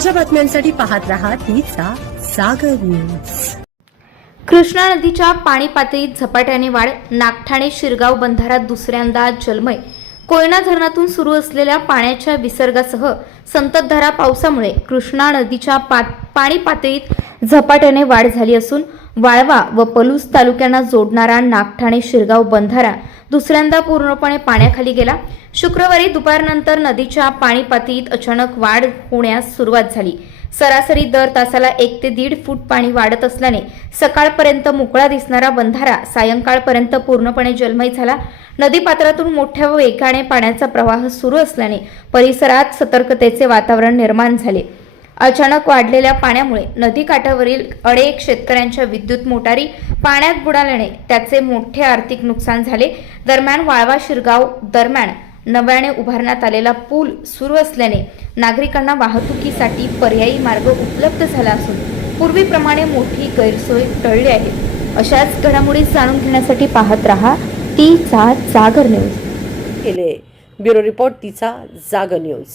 ताज्या बातम्यांसाठी पाहत रहा तीचा सागर न्यूज। कृष्णा नदीच्या पाणी पातळीत झपाट्याने वाढ, नागठाणे शिरगाव बंधाऱ्यात दुसऱ्यांदा जलमय। कोयना धरणातून सुरू असलेल्या पाण्याच्या विसर्गासह संततधार पावसामुळे कृष्णा नदीच्या पाणी पातळीत झपाट्याने वाढ झाली असून वाळवा व पलूस तालुक्यांना जोडणारा नागठाणे शिरगाव बंधारा दुसऱ्यांदा पूर्णपणे पाण्याखाली गेला। शुक्रवारी दुपारनंतर नदीच्या पाणी पातळीत अचानक वाढ होण्यास सुरुवात झाली। सरासरी दर तासाला 1 ते 1.5 फूट पाणी वाढत असल्याने सकाळपर्यंत मोकळा दिसणारा बंधारा सायंकाळपर्यंत पूर्णपणे जलमय झाला। नदीपात्रातून मोठ्या व वेगाने पाण्याचा प्रवाह सुरू असल्याने परिसरात सतर्कतेचे वातावरण निर्माण झाले। अचानक वाढलेल्या पाण्यामुळे नदीकाठावरील अनेक शेतकऱ्यांच्या विद्युत मोटारी पाण्यात बुडाल्याने त्याचे मोठे आर्थिक नुकसान झाले। दरम्यान वाळवा शिरगाव दरम्यान नव्याने उभारण्यात आलेला पूल सुरू असल्याने नागरिकांना वाहतुकीसाठी पर्यायी मार्ग उपलब्ध झाला असून पूर्वीप्रमाणे मोठी गैरसोय टळली आहे। अशाच घडामोडी जाणून घेण्यासाठी पाहत रहा तीचा जागर न्यूज। ब्युरो रिपोर्ट तीचा जागर न्यूज।